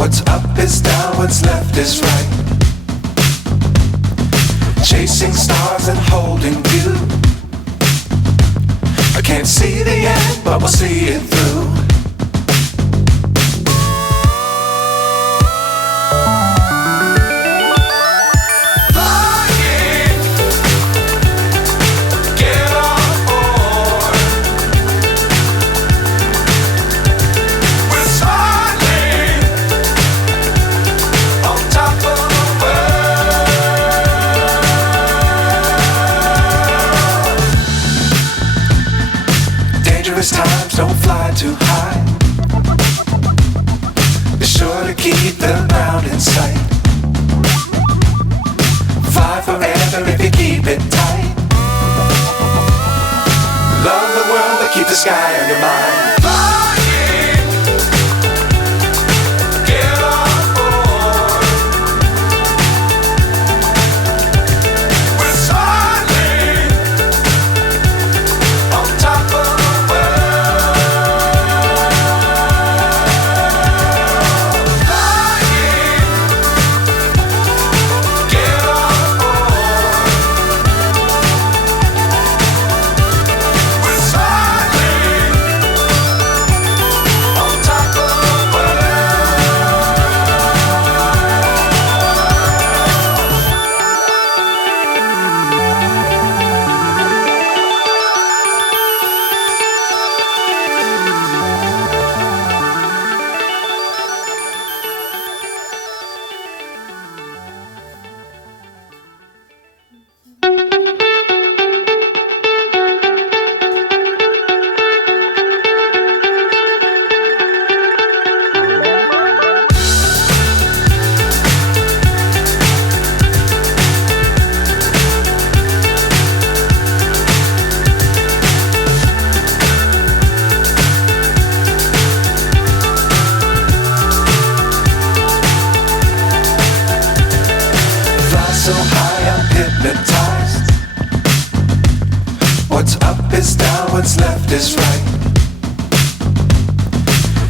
What's up is down, what's left is right. Chasing stars and holding you. I can't see the end, but we'll see it through. Times don't fly too high. Be sure to keep the ground in sight. Fly forever if you keep it tight. Love the world but keep the sky on your mind. So high I'm hypnotized. What's up is down, what's left is right.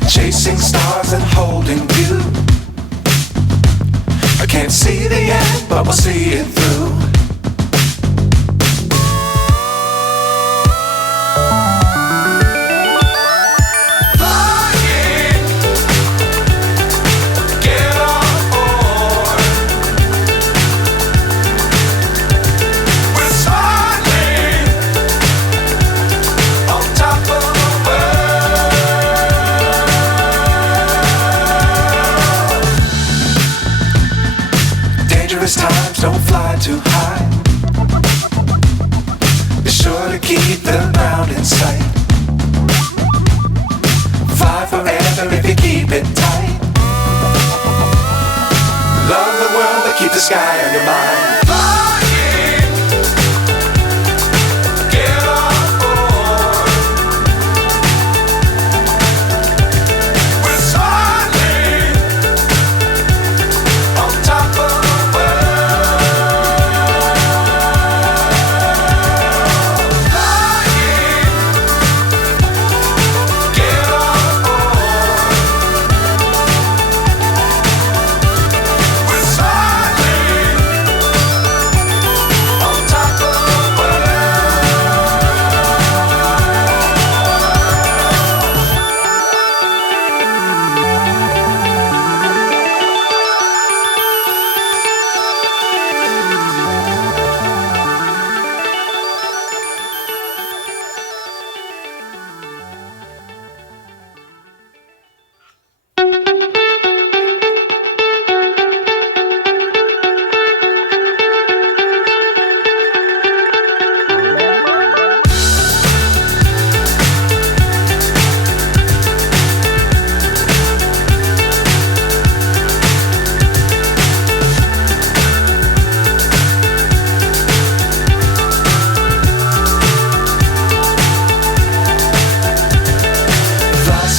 Chasing stars and holding you. I can't see the end, but we'll see it through. Times don't fly too high. Be sure to keep the ground in sight. Fly forever if you keep it tight. Love the world but keep the sky on your mind.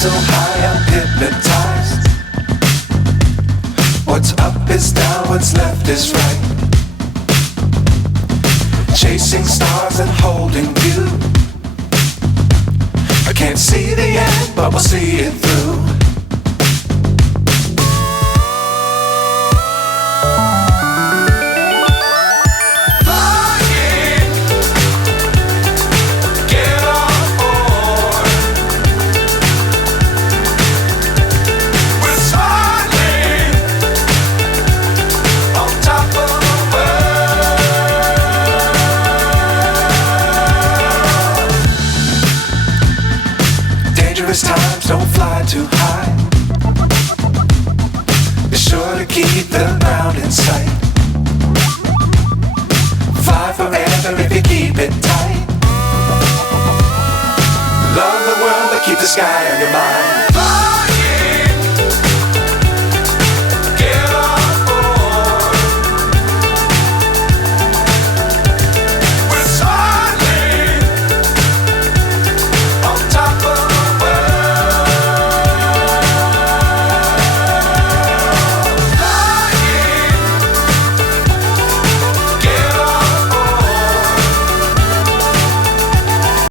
So high I'm hypnotized. What's up is down, what's left is right. Chasing stars and holding you. I can't see the end, but we'll see it through. out in sight. Fly forever if you keep it tight. Love the world but keep the sky